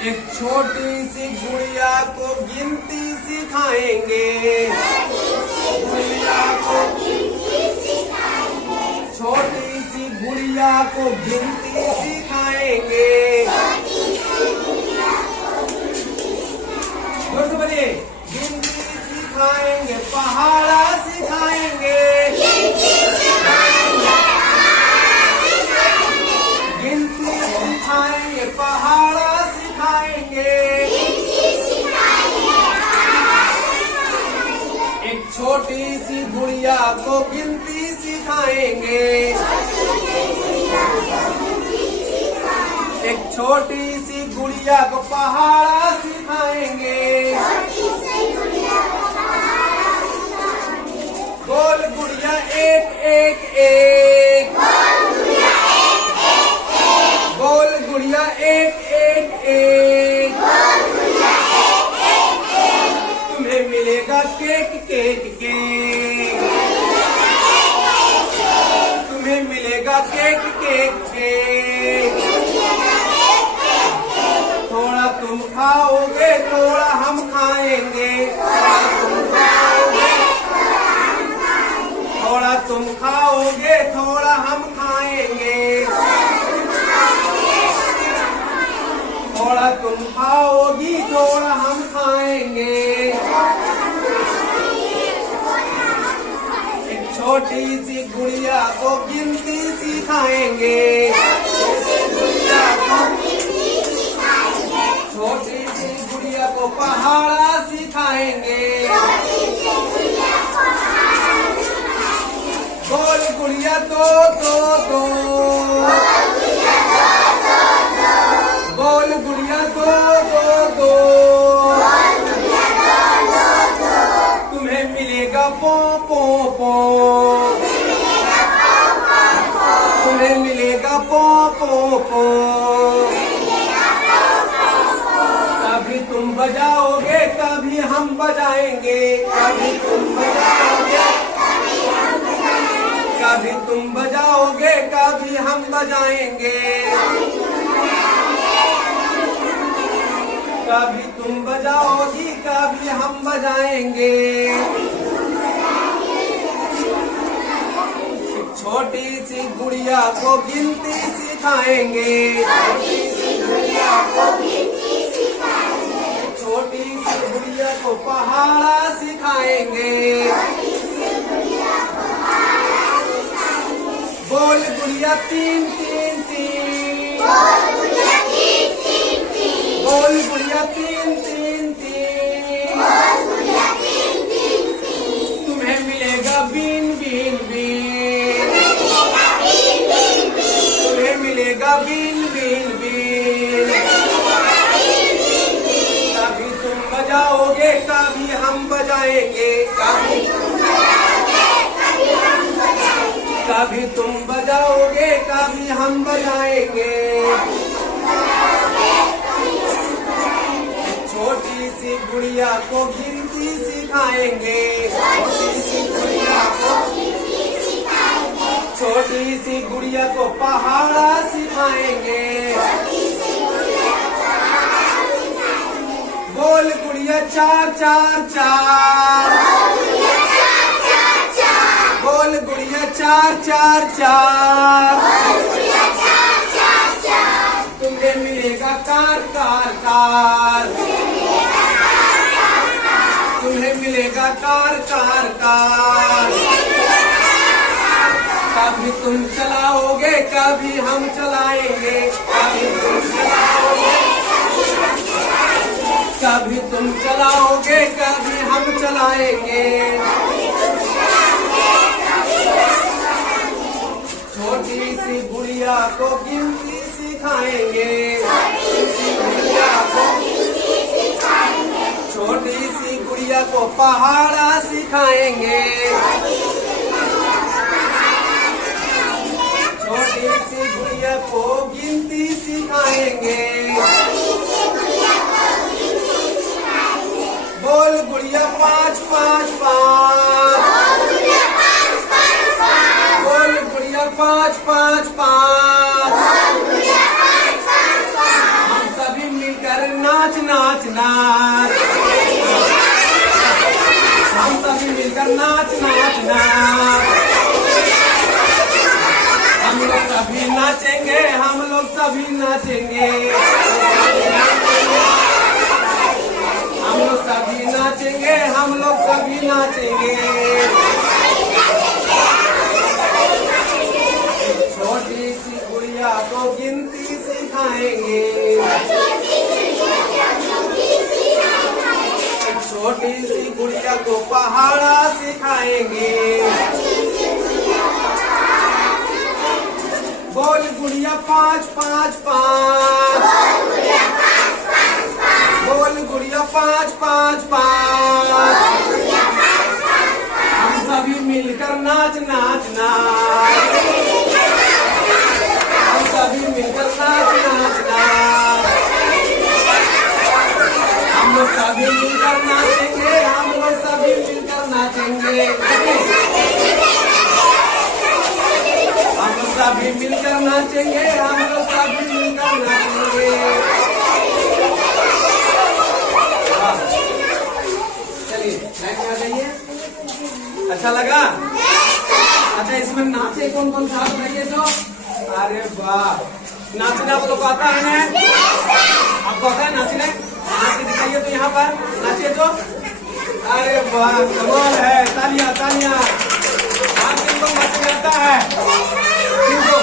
एक छोटी सी गुड़िया को गिनती सिखाएंगे। गुड़िया को छोटी सी गुड़िया को गिनती सिखाएंगे। जोर से बोलिए, गिनती सिखाएंगे, पहाड़ा सिखाएंगे। गिनती सिखाएंगे, पहाड़ा सिखाएंगे। एक छोटी सी गुड़िया को गिनती सिखाएंगे। एक छोटी सी गुड़िया को पहाड़ा सिखाएंगे। गोल गुड़िया एक एक एक, गोल गुड़िया एक एक एक। तुम्हें मिलेगा केक केक केक, तुम्हें मिलेगा केक केक केक। थोड़ा तुम खाओगे, थोड़ा हम खाएंगे। थोड़ा तुम खाओगे, थोड़ा हम खाएंगे। थोड़ा तुम खाओगी, थोड़ा हम खाएंगे। एक छोटी सी गुड़िया को गिनती सिखाएंगे। छोटी सी गुड़िया को पहाड़ा सिखाएंगे। गोल गुड़िया दो दो दो, गोल गुड़िया दो दो दो। तुम्हें मिलेगा पो पो पो, तुम्हें मिलेगा पो पो पो। कभी तुम बजाओगे, कभी हम बजाएंगे। कभी तुम बजाओगे, कभी तुम बजाओगे, कभी हम बजाएंगे। कभी तुम बजाओगी, कभी हम बजाएंगे। छोटी सी गुड़िया को गिनती सिखाएंगे। छोटी सी गुड़िया को पहाड़ा सिखाएंगे। गोल गुड़िया तीन तीन तीन, गोल गुड़िया तीन तीन तीन। तुम्हें मिलेगा बीन बीन बीन, तुम्हें मिलेगा बीन बीन बीन। कभी तुम बजाओगे, कभी हम बजाएंगे। कभी तुम बजाओगे, कभी हम बजाएंगे। छोटी सी गुड़िया को गिनती सिखाएंगे। छोटी सी गुड़िया को पहाड़ा सिखाएंगे। गोल गुड़िया चार चार चार, गोल गुड़िया चार चार चार। तुम्हें मिलेगा कार कार कार, तुम्हें मिलेगा कार कार कार। कभी तुम चलाओगे, कभी हम चलाएंगे। कभी तुम चलाओगे, कभी तुम चलाओगे, कभी हम चलाएंगे। छोटी सी गुड़िया को गिनती सिखाएंगे। छोटी सी गुड़िया को पहाड़ा सिखाएंगे। छोटी सी गुड़िया को गिनती सिखाएंगे। बोल गुड़िया पाँच पाँच पाँच, बोल गुड़िया पाँच पाँच पाँच। हम सभी मिलकर नाच नाच, हम सभी मिलकर नाच नाच नाच, हम लोग सभी नाचेंगे, हम लोग सभी नाचेंगे, हम लोग सभी नाचेंगे, हम लोग सभी नाचेंगे। छोटी सी गुड़िया को गिनती सिखाएंगे, छोटी सी गुड़िया को पहाड़ा सिखाएंगे। बोल गुड़िया 5 5 5, बोल गुड़िया 5 5 5, हम सभी मिलकर नाच नाच नाच, हम सभी मिलकर नाच नाच नाच, हम लोग सभी मिलकर नाचेंगे, हम लोग सभी मिलकर नाचेंगे, हम लोग सभी मिलकर नाचेंगे, हम लोग सभी मिलकर नाचेंगे। चलिए लाइन में आ जाइए। अच्छा लगा? अच्छा इसमें नाचे कौन कौन सा बताइए तो? अरे वाह, नाचना आप लोग आता है ना? आपको आता है नाचने? नाच के दिखाइए तो यहाँ पर नाचिए तो। अरे वाह कमाल है, तालियां तालियां। आप किनको नाचने आता है? किनको?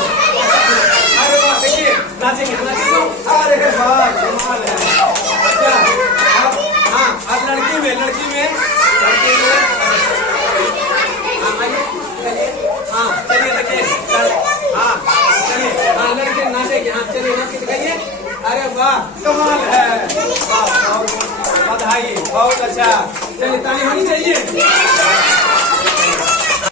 अरे वाह देखिए नाचेंगे नाचिए तो। अरे वाह कमाल है। अच्छा अब हाँ अब लड़की में हाँ आइए चलिए, हाँ चलिए देखिए, हाँ चलिए, हाँ लड़के नाचेंगे, हाँ चलिए नाच के दिखाइए। अरे वाह कमाल है, वाह बधाई, बहुत अच्छा। चलिए ताली होनी चाहिए।